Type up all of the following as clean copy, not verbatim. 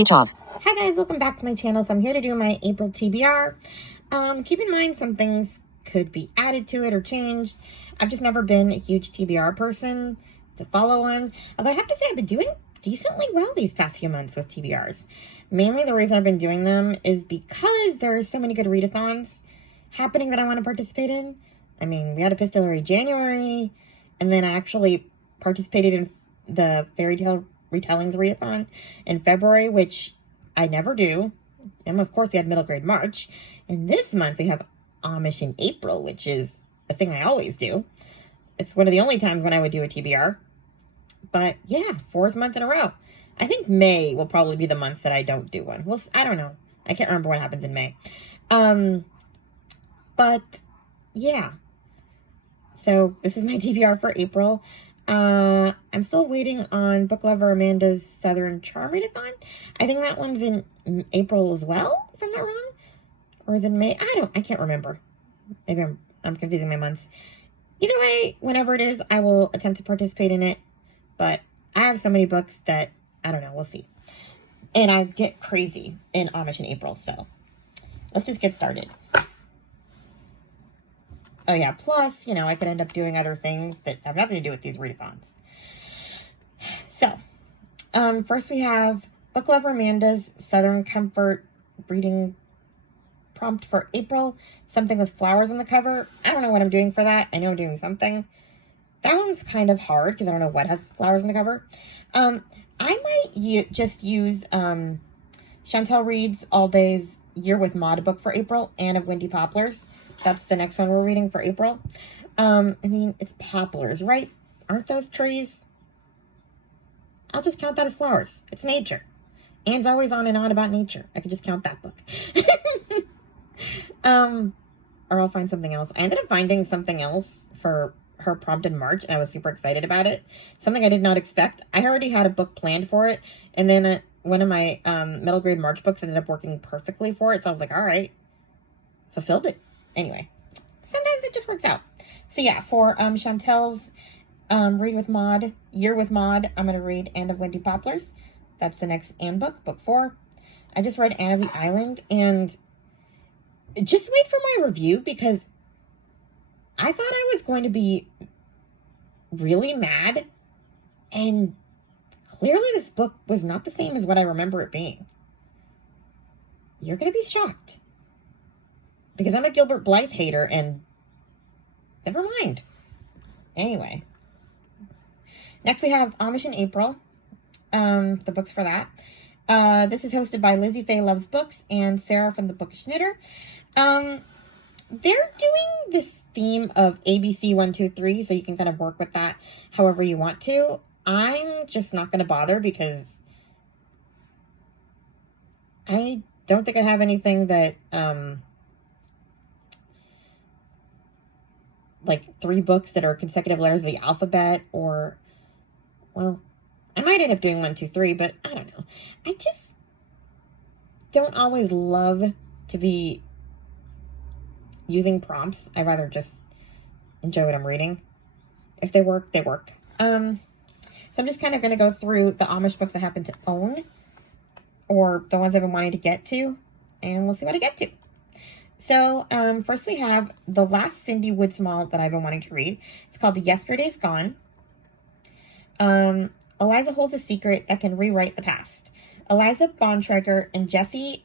Speech off. Hi guys, welcome back to my channel. So I'm here to do my April TBR. Keep in mind some things could be added to it or changed. I've just never been a huge TBR person to follow one. Although I have to say I've been doing decently well these past few months with TBRs. Mainly the reason I've been doing them is because there are so many good readathons happening that I want to participate in. I mean, we had Epistolary January, and then I actually participated in the Fairy Tale Retellings readathon in February, which I never do. And of course we had middle grade March. And this month we have Amish in April, which is a thing I always do. It's one of the only times when I would do a TBR. But yeah, 4th month in a row. I think May will probably be the month that I don't do one. Well, I don't know. I can't remember what happens in May. But yeah. So this is my TBR for April. I'm still waiting on Book Lover Amanda's Southern Charm readathon. I think that one's in April as well, if I'm not wrong. Or is it May? I can't remember. Maybe I'm confusing my months. Either way, whenever it is, I will attempt to participate in it. But I have so many books that, I don't know, we'll see. And I get crazy in Amish in April, so let's just get started. Oh yeah, plus, you know, I could end up doing other things that have nothing to do with these readathons. So, first we have Book Lover Amanda's Southern Comfort reading prompt for April. Something with flowers on the cover. I don't know what I'm doing for that. I know I'm doing something. That one's kind of hard because I don't know what has flowers on the cover. I might just use Chantel Reed's All Day's Year with Maud book for April, and of Windy Poplars. That's the next one we're reading for April. I mean, it's poplars, right? Aren't those trees? I'll just count that as flowers. It's nature. Anne's always on and on about nature. I could just count that book. Or I'll find something else. I ended up finding something else for her prompt in March, and I was super excited about it. Something I did not expect. I already had a book planned for it, and then one of my middle grade March books ended up working perfectly for it, so I was like, all right, fulfilled it. Anyway, sometimes it just works out. So yeah, for Chantel's Read with Maud, Year with Maud, I'm going to read Anne of Windy Poplars. That's the next Anne book, book 4. I just read Anne of the Island, and just wait for my review, because I thought I was going to be really mad, and clearly this book was not the same as what I remember it being. You're going to be shocked. Because I'm a Gilbert Blythe hater, and never mind. Anyway. Next we have Amish in April. The books for that. This is hosted by Lizzie Faye Loves Books and Sarah from the Bookish Knitter. They're doing this theme of ABC 1, 2, 3, so you can kind of work with that however you want to. I'm just not going to bother because I don't think I have anything that, like 3 books that are consecutive letters of the alphabet, or, well, I might end up doing 1, 2, 3, but I don't know. I just don't always love to be using prompts. I'd rather just enjoy what I'm reading. If they work, they work. So I'm just kind of going to go through the Amish books I happen to own, or the ones I've been wanting to get to, and we'll see what I get to. So, first we have the last Cindy Woodsmall that I've been wanting to read. It's called Yesterday's Gone. Eliza holds a secret that can rewrite the past. Eliza Bontrager and Jesse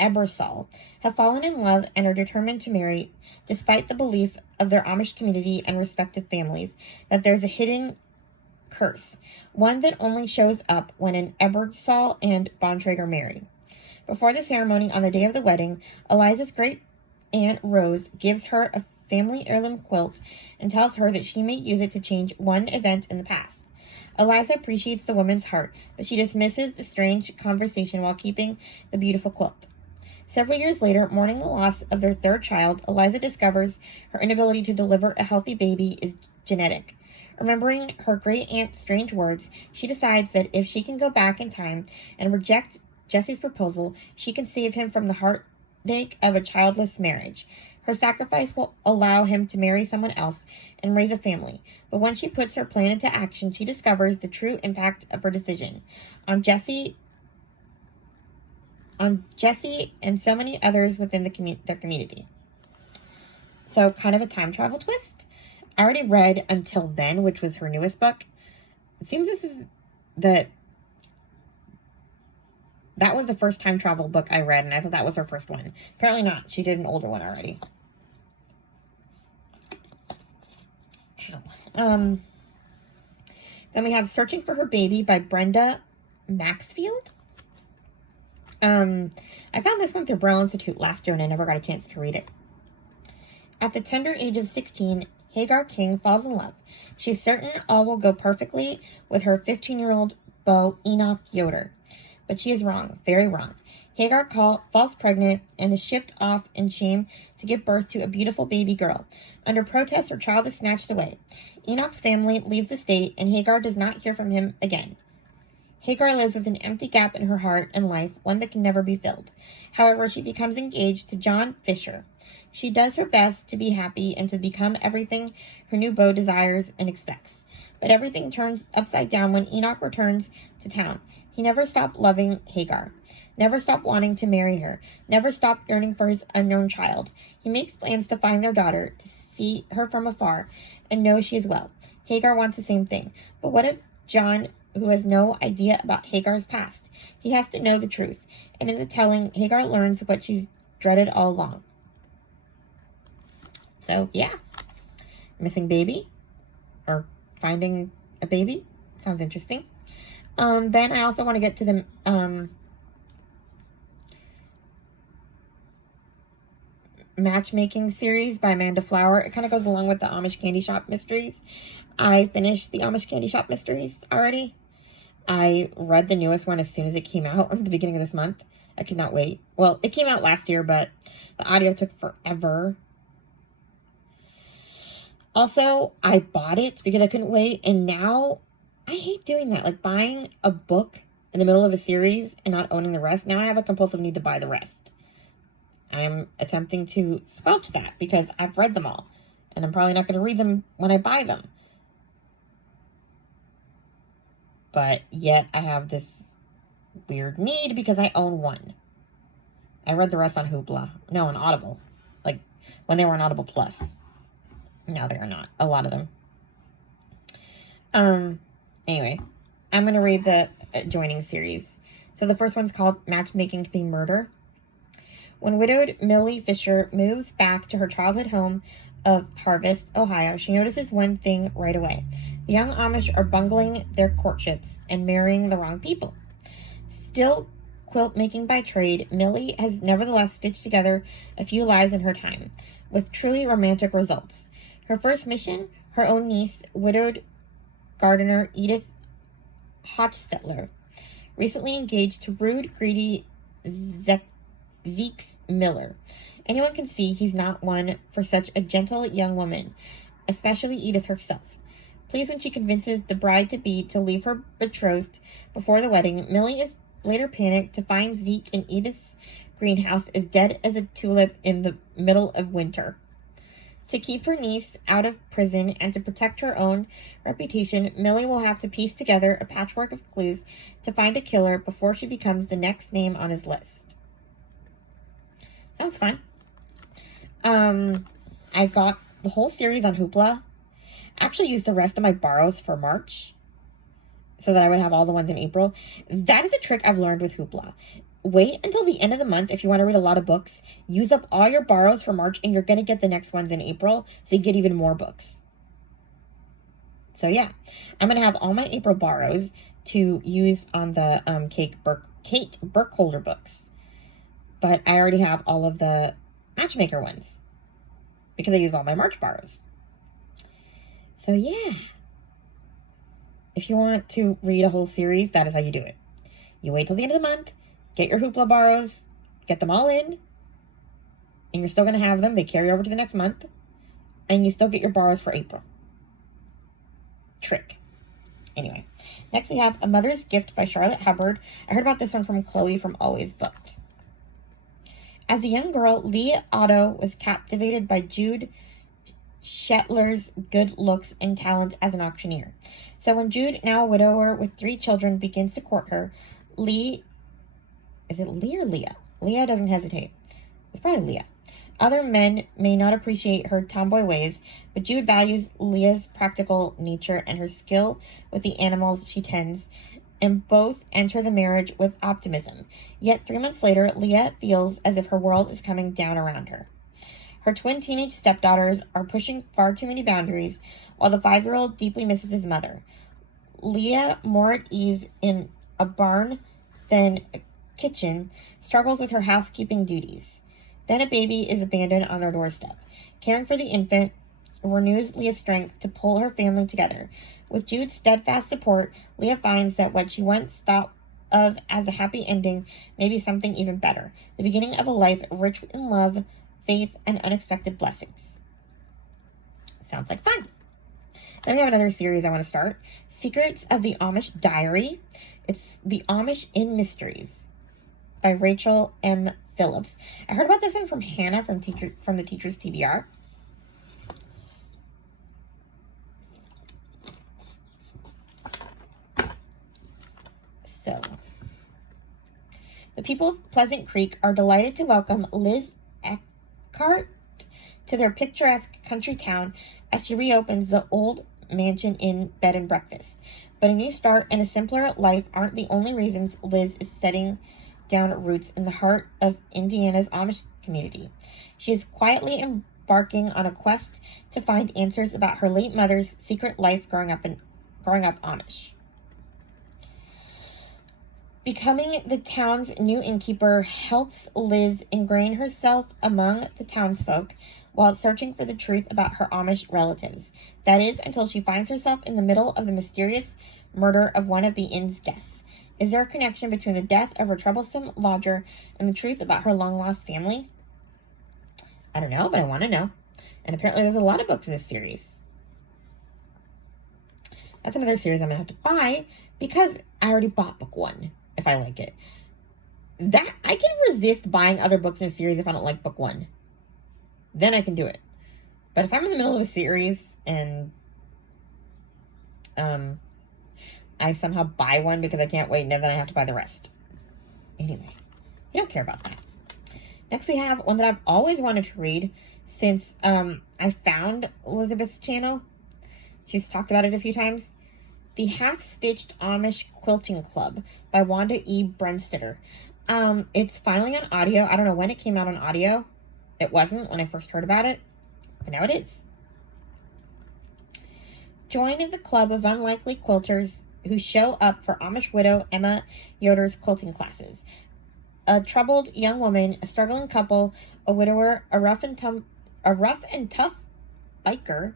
Ebersol have fallen in love and are determined to marry, despite the belief of their Amish community and respective families that there's a hidden curse, one that only shows up when an Ebersol and Bontrager marry. Before the ceremony on the day of the wedding, Eliza's great-aunt Rose gives her a family heirloom quilt and tells her that she may use it to change one event in the past. Eliza appreciates the woman's heart, but she dismisses the strange conversation while keeping the beautiful quilt. Several years later, mourning the loss of their 3rd child, Eliza discovers her inability to deliver a healthy baby is genetic. Remembering her great-aunt's strange words, she decides that if she can go back in time and reject Jesse's proposal, she can save him from the heartache of a childless marriage. Her sacrifice will allow him to marry someone else and raise a family. But when she puts her plan into action, she discovers the true impact of her decision on Jesse on Jesse and so many others within their community. So, kind of a time travel twist. I already read Until Then, which was her newest book. It seems that was the first time travel book I read, and I thought that was her first one. Apparently not. She did an older one already. Then we have Searching for Her Baby by Brenda Maxfield. I found this one through Braille Institute last year, and I never got a chance to read it. At the tender age of 16, Hagar King falls in love. She's certain all will go perfectly with her 15-year-old beau, Enoch Yoder. But she is wrong, very wrong. Hagar falls pregnant and is shipped off in shame to give birth to a beautiful baby girl. Under protest, her child is snatched away. Enoch's family leaves the state, and Hagar does not hear from him again. Hagar lives with an empty gap in her heart and life, one that can never be filled. However, she becomes engaged to John Fisher. She does her best to be happy and to become everything her new beau desires and expects. But everything turns upside down when Enoch returns to town. He never stopped loving Hagar, never stopped wanting to marry her, never stopped yearning for his unknown child. He makes plans to find their daughter, to see her from afar, and know she is well. Hagar wants the same thing. But what if John, who has no idea about Hagar's past? He has to know the truth. And in the telling, Hagar learns what she's dreaded all along. So, yeah. Missing baby. Or finding a baby. Sounds interesting. Then I also want to get to the matchmaking series by Amanda Flower. It kind of goes along with the Amish Candy Shop Mysteries. I finished the Amish Candy Shop Mysteries already. I read the newest one as soon as it came out at the beginning of this month. I could not wait. Well, it came out last year, but the audio took forever. Also, I bought it because I couldn't wait, and now I hate doing that. Like buying a book in the middle of a series and not owning the rest. Now I have a compulsive need to buy the rest. I'm attempting to squelch that because I've read them all, and I'm probably not going to read them when I buy them. But yet I have this weird need because I own one. I read the rest on Hoopla. No, on Audible. Like when they were on Audible Plus. Now they are not. A lot of them. Anyway, I'm going to read the adjoining series. So the first one's called Matchmaking to Be Murder. When widowed Millie Fisher moves back to her childhood home of Harvest, Ohio, she notices one thing right away. The young Amish are bungling their courtships and marrying the wrong people. Still quilt making by trade, Millie has nevertheless stitched together a few lives in her time, with truly romantic results. Her first mission, her own niece, widowed gardener Edith Hochstetler, recently engaged to rude, greedy Zeke's Miller. Anyone can see he's not one for such a gentle young woman, especially Edith herself. Pleased when she convinces the bride-to-be to leave her betrothed before the wedding, Millie is later panicked to find Zeke in Edith's greenhouse as dead as a tulip in the middle of winter. To keep her niece out of prison and to protect her own reputation, Millie will have to piece together a patchwork of clues to find a killer before she becomes the next name on his list. Sounds fun. I got the whole series on Hoopla. I actually used the rest of my borrows for March so that I would have all the ones in April. That is a trick I've learned with Hoopla. Wait until the end of the month if you want to read a lot of books. Use up all your borrows for March, and you're going to get the next ones in April, so you get even more books. So yeah, I'm going to have all my April borrows to use on the Kate Burkholder books. But I already have all of the Matchmaker ones because I use all my March borrows. So yeah, if you want to read a whole series, that is how you do it. You wait till the end of the month, get your Hoopla borrows, get them all in, and you're still going to have them. They carry over to the next month, and you still get your borrows for April. Trick. Anyway, next we have A Mother's Gift by Charlotte Hubbard. I heard about this one from Chloe from Always Booked. As a young girl, Leah Otto was captivated by Jude Shetler's good looks and talent as an auctioneer. So when Jude, now a widower with 3 children, begins to court her, Leah Is it Leah or Leah? Leah doesn't hesitate. It's probably Leah. Other men may not appreciate her tomboy ways, but Jude values Leah's practical nature and her skill with the animals she tends, and both enter the marriage with optimism. Yet 3 months later, Leah feels as if her world is coming down around her. Her twin teenage stepdaughters are pushing far too many boundaries, while the 5-year-old deeply misses his mother. Leah, more at ease in a barn than a kitchen, struggles with her housekeeping duties. Then a baby is abandoned on their doorstep. Caring for the infant renews Leah's strength to pull her family together. With Jude's steadfast support, Leah finds that what she once thought of as a happy ending may be something even better. The beginning of a life rich in love, faith, and unexpected blessings. Sounds like fun. Then we have another series I want to start. Secrets of the Amish Diary. It's The Amish in Mysteries by Rachel M. Phillips. I heard about this one from Hannah from the Teacher's TBR. So, the people of Pleasant Creek are delighted to welcome Liz Eckhart to their picturesque country town as she reopens the old mansion inn bed and breakfast. But a new start and a simpler life aren't the only reasons Liz is setting down roots in the heart of Indiana's Amish community. She is quietly embarking on a quest to find answers about her late mother's secret life growing up Amish. Becoming the town's new innkeeper helps Liz ingrain herself among the townsfolk while searching for the truth about her Amish relatives. That is, until she finds herself in the middle of the mysterious murder of one of the inn's guests. Is there a connection between the death of her troublesome lodger and the truth about her long-lost family? I don't know, but I want to know. And apparently there's a lot of books in this series. That's another series I'm going to have to buy because I already bought book 1, if I like it. That I can resist buying other books in a series if I don't like book 1. Then I can do it. But if I'm in the middle of a series and I somehow buy one because I can't wait, and then I have to buy the rest. Anyway, you don't care about that. Next we have one that I've always wanted to read since I found Elizabeth's channel. She's talked about it a few times. The Half-Stitched Amish Quilting Club by Wanda E. Brunstetter. It's finally on audio. I don't know when it came out on audio. It wasn't when I first heard about it, but now it is. Join the club of unlikely quilters who show up for Amish widow Emma Yoder's quilting classes. A troubled young woman, a struggling couple, a widower, a rough and tough biker,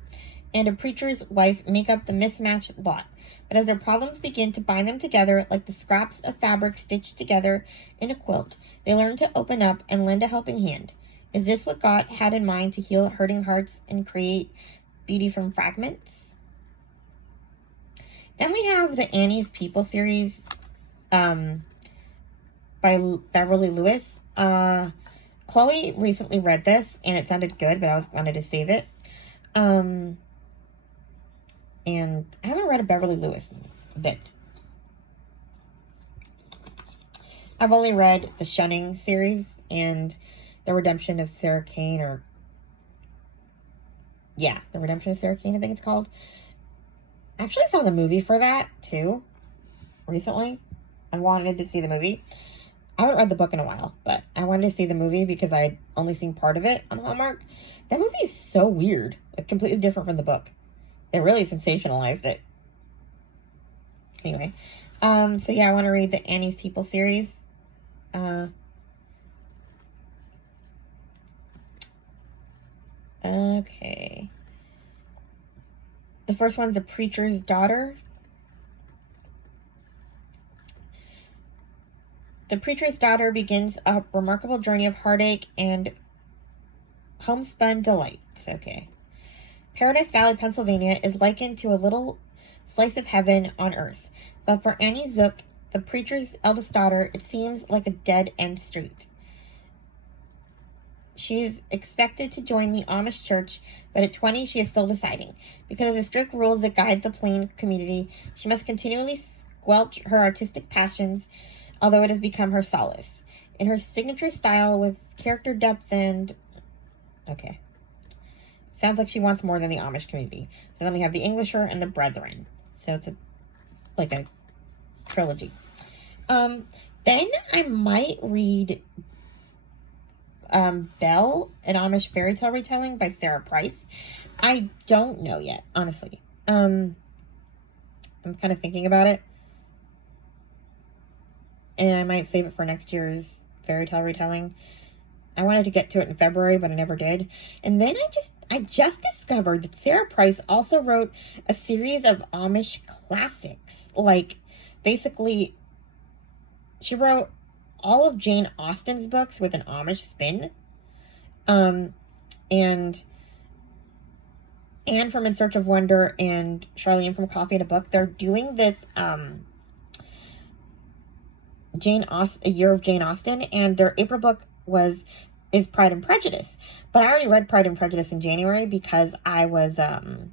and a preacher's wife make up the mismatched lot. But as their problems begin to bind them together like the scraps of fabric stitched together in a quilt, they learn to open up and lend a helping hand. Is this what God had in mind to heal hurting hearts and create beauty from fragments? Then we have the Annie's People series by Beverly Lewis. Chloe recently read this, and it sounded good, but I wanted to save it. And I haven't read a Beverly Lewis in a bit. I've only read the Shunning series and the Redemption of Sarah Kane, the Redemption of Sarah Kane, I think it's called. I actually saw the movie for that, too, recently. I wanted to see the movie. I haven't read the book in a while, but I wanted to see the movie because I'd only seen part of it on Hallmark. That movie is so weird. Like, completely different from the book. They really sensationalized it. Anyway, so yeah, I want to read the Annie's People series. Okay. The first one's The Preacher's Daughter. The Preacher's Daughter begins a remarkable journey of heartache and homespun delight. Okay. Paradise Valley, Pennsylvania is likened to a little slice of heaven on earth. But for Annie Zook, the preacher's eldest daughter, it seems like a dead-end street. She is expected to join the Amish church, but at 20, she is still deciding. Because of the strict rules that guide the Plain community, she must continually squelch her artistic passions although it has become her solace. In her signature style with character depth and... Okay. Sounds like she wants more than the Amish community. So then we have the Englisher and the Brethren. So it's like a trilogy. Then I might read Belle, an Amish fairy tale retelling by Sarah Price. I don't know yet, honestly. I'm kind of thinking about it. And I might save it for next year's fairy tale retelling. I wanted to get to it in February, but I never did. And then I just discovered that Sarah Price also wrote a series of Amish classics. Like, basically, she wrote all of Jane Austen's books with an Amish spin. And Anne from In Search of Wonder and Charlene from Coffee and a Book, they're doing this A Year of Jane Austen, and their April book is Pride and Prejudice. But I already read Pride and Prejudice in January because I was I'm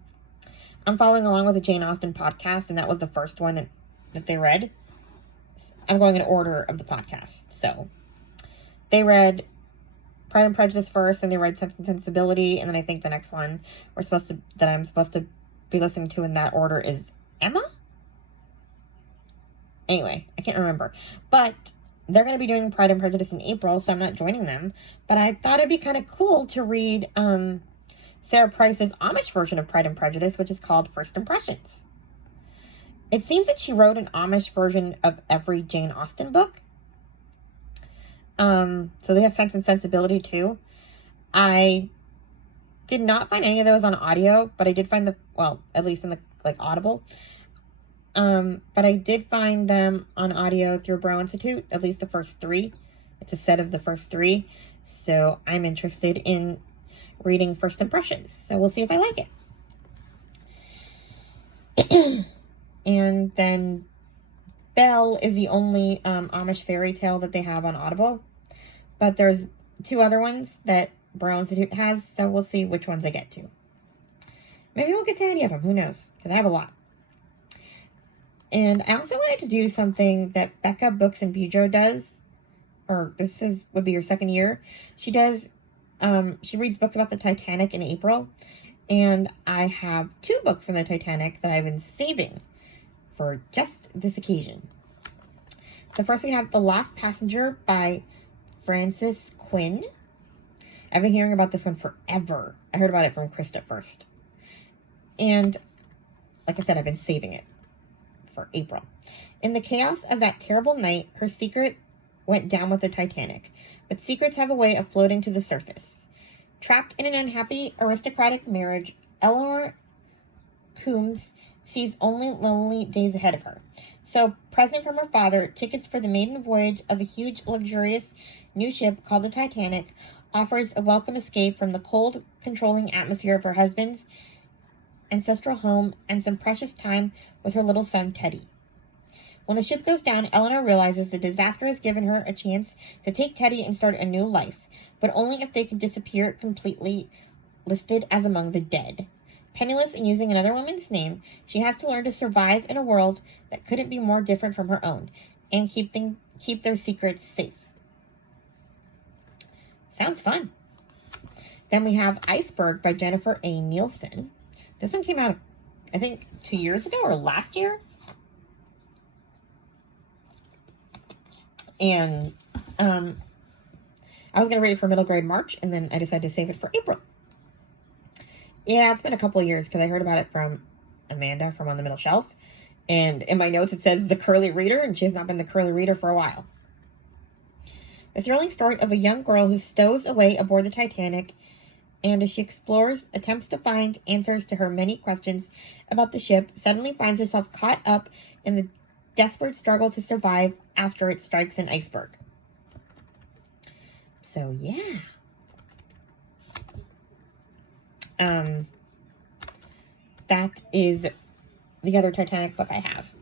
following along with the Jane Austen podcast, and that was the first one that they read. I'm going in order of the podcast. So they read Pride and Prejudice first, and they read Sense and Sensibility, and then I think the next one that I'm supposed to be listening to in that order is Emma? Anyway, I can't remember. But they're going to be doing Pride and Prejudice in April, so I'm not joining them. But I thought it'd be kind of cool to read Sarah Price's Amish version of Pride and Prejudice, which is called First Impressions. It seems that she wrote an Amish version of every Jane Austen book. So they have Sense and Sensibility too. I did not find any of those on audio, but I did find at least in the Audible. But I did find them on audio through Brow Institute, at least the first 3. It's a set of the first 3. So I'm interested in reading First Impressions. So we'll see if I like it. And then Belle is the only Amish fairy tale that they have on Audible. But there's 2 other ones that Brow Institute has, so we'll see which ones I get to. Maybe we'll get to any of them, who knows? Because I have a lot. And I also wanted to do something that Becca Books and Bistro does, or would be her second year. She does, she reads books about the Titanic in April, and I have 2 books from the Titanic that I've been saving for just this occasion. So first we have The Last Passenger by Frances Quinn. I've been hearing about this one forever. I heard about it from Krista first. And like I said, I've been saving it for April. In the chaos of that terrible night, her secret went down with the Titanic. But secrets have a way of floating to the surface. Trapped in an unhappy aristocratic marriage, Eleanor Coombs sees only lonely days ahead of her. So, present from her father, tickets for the maiden voyage of a huge, luxurious new ship called the Titanic offers a welcome escape from the cold, controlling atmosphere of her husband's ancestral home and some precious time with her little son, Teddy. When the ship goes down, Eleanor realizes the disaster has given her a chance to take Teddy and start a new life, but only if they can disappear completely, listed as among the dead. Penniless and using another woman's name, she has to learn to survive in a world that couldn't be more different from her own, and keep their secrets safe. Sounds fun. Then we have Iceberg by Jennifer A. Nielsen. This one came out, I think, 2 years ago or last year. And I was going to read it for middle grade March, and then I decided to save it for April. Yeah, it's been a couple of years because I heard about it from Amanda from On the Middle Shelf. And in my notes it says the curly reader, and she has not been the curly reader for a while. The thrilling story of a young girl who stows away aboard the Titanic, and as she explores, attempts to find answers to her many questions about the ship, suddenly finds herself caught up in the desperate struggle to survive after it strikes an iceberg. So, yeah. That is the other Titanic book I have.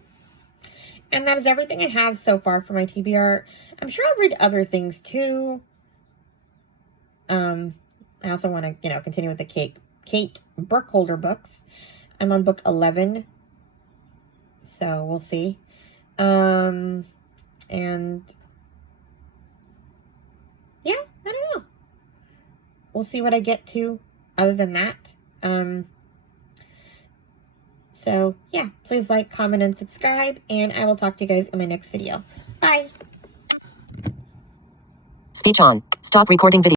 And that is everything I have so far for my TBR. I'm sure I'll read other things too. I also want to, continue with the Kate Burkholder books. I'm on book 11. So we'll see. And yeah, I don't know. We'll see what I get to other than that. So yeah, please like, comment, and subscribe, and I will talk to you guys in my next video. Bye. Speech on. Stop recording video.